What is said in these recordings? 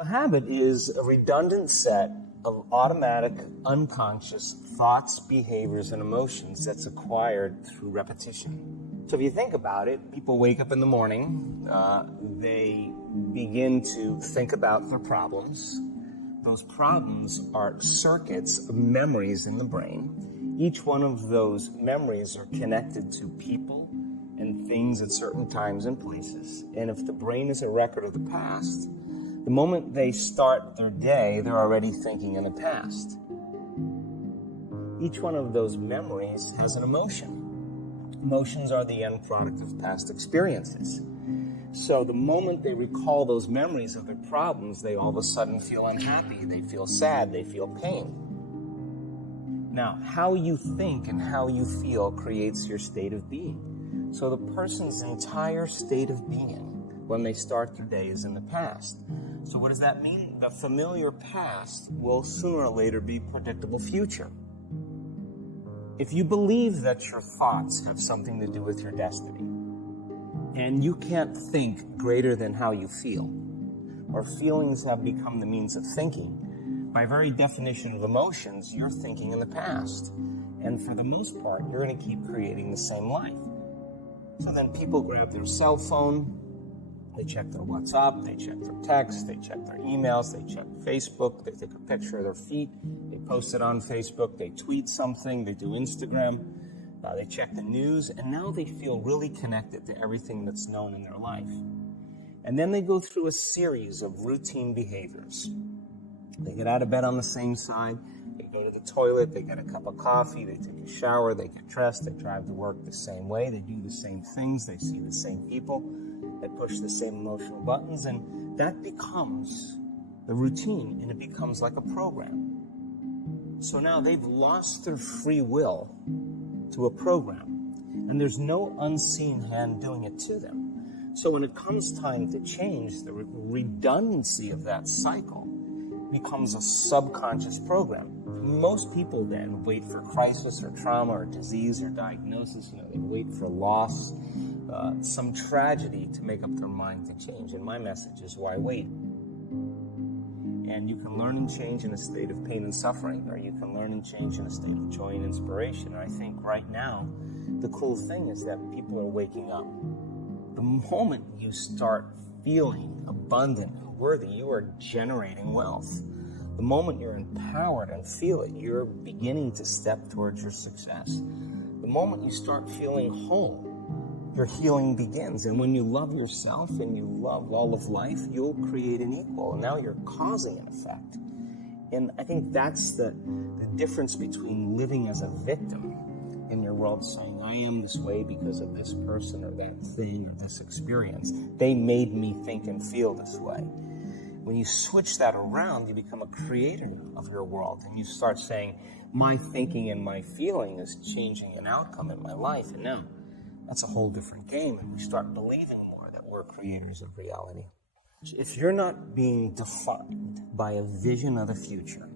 A habit is a redundant set of automatic, unconscious thoughts, behaviors, and emotions that's acquired through repetition. So if you think about it, people wake up in the morning, they begin to think about their problems. Those problems are circuits of memories in the brain. Each one of those memories are connected to people and things at certain times and places. And if the brain is a record of the past, the moment they start their day, they're already thinking in the past. Each one of those memories has an emotion. Emotions are the end product of past experiences. So the moment they recall those memories of their problems, they all of a sudden feel unhappy, they feel sad, they feel pain. Now, how you think and how you feel creates your state of being. So the person's entire state of being when they start their day is in the past. So what does that mean? The familiar past will sooner or later be predictable future. If you believe that your thoughts have something to do with your destiny, and you can't think greater than how you feel, or feelings have become the means of thinking, by very definition of emotions, you're thinking in the past. And for the most part, you're going to keep creating the same life. So then people grab their cell phone, they check their WhatsApp, they check their text, they check their emails, they check Facebook, they take a picture of their feet, they post it on Facebook, they tweet something, they do Instagram, they check the news, and now they feel really connected to everything that's known in their life. And then they go through a series of routine behaviors. They get out of bed on the same side, they go to the toilet, they get a cup of coffee, they take a shower, they get dressed, they drive to work the same way, they do the same things, they see the same people, they push the same emotional buttons, and that becomes the routine, and it becomes like a program. So now they've lost their free will to a program, and there's no unseen hand doing it to them. So when it comes time to change, the redundancy of that cycle becomes a subconscious program. Most people then wait for crisis or trauma or disease or diagnosis. They wait for loss, some tragedy to make up their mind to change. And my message is, why wait? And you can learn and change in a state of pain and suffering, or you can learn and change in a state of joy and inspiration. And I think right now, the cool thing is that people are waking up. The moment you start feeling abundant and worthy, you are generating wealth. The moment you're empowered and feel it, you're beginning to step towards your success. The moment you start feeling whole, your healing begins. And when you love yourself and you love all of life, you'll create an equal. And now you're causing an effect. And I think that's the difference between living as a victim in your world, saying, I am this way because of this person or that thing or this experience. They made me think and feel this way. When you switch that around, you become a creator of your world. And you start saying, my thinking and my feeling is changing an outcome in my life. And now, that's a whole different game, and we start believing more that we're creators of reality. If you're not being defined by a vision of the future,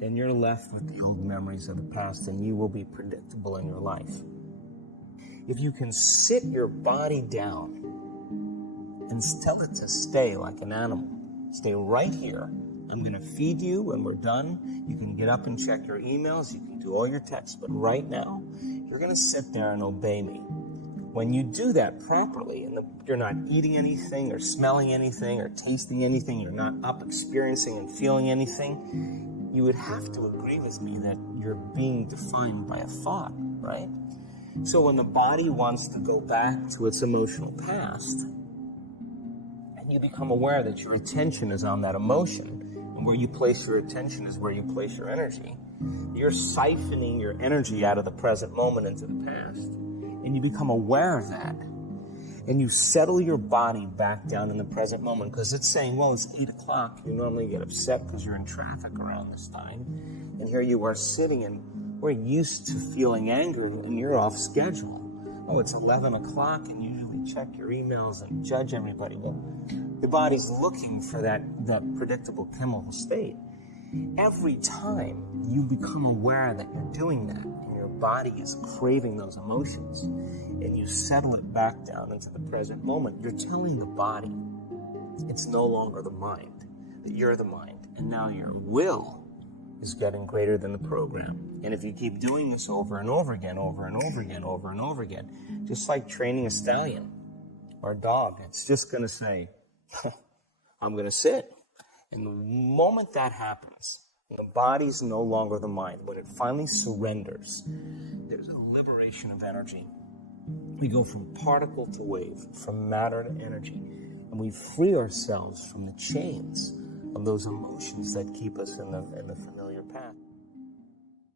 then you're left with the old memories of the past, and you will be predictable in your life. If you can sit your body down and tell it to stay like an animal, stay right here. I'm going to feed you when we're done. You can get up and check your emails. You can do all your texts. But right now, you're going to sit there and obey me. When you do that properly, and you're not eating anything or smelling anything or tasting anything, you're not up experiencing and feeling anything, you would have to agree with me that you're being defined by a thought, right? So when the body wants to go back to its emotional past, and you become aware that your attention is on that emotion, and where you place your attention is where you place your energy, you're siphoning your energy out of the present moment into the past. And you become aware of that. And you settle your body back down in the present moment, because it's saying, well, it's 8 o'clock. You normally get upset because you're in traffic around this time. And here you are sitting, and we're used to feeling angry, and you're off schedule. Oh, it's 11 o'clock, and you usually check your emails and judge everybody. Well, the body's looking for that predictable chemical state. Every time you become aware that you're doing that, and your body is craving those emotions, and you settle it back down into the present moment, you're telling the body it's no longer the mind. that you're the mind, and now your will is getting greater than the program. And if you keep doing this over and over again, over and over again, over and over again, just like training a stallion or a dog, it's just going to say, I'm going to sit. And the moment that happens, the body's no longer the mind. When it finally surrenders, there's a liberation of energy. We go from particle to wave, from matter to energy, and we free ourselves from the chains of those emotions that keep us in the familiar path.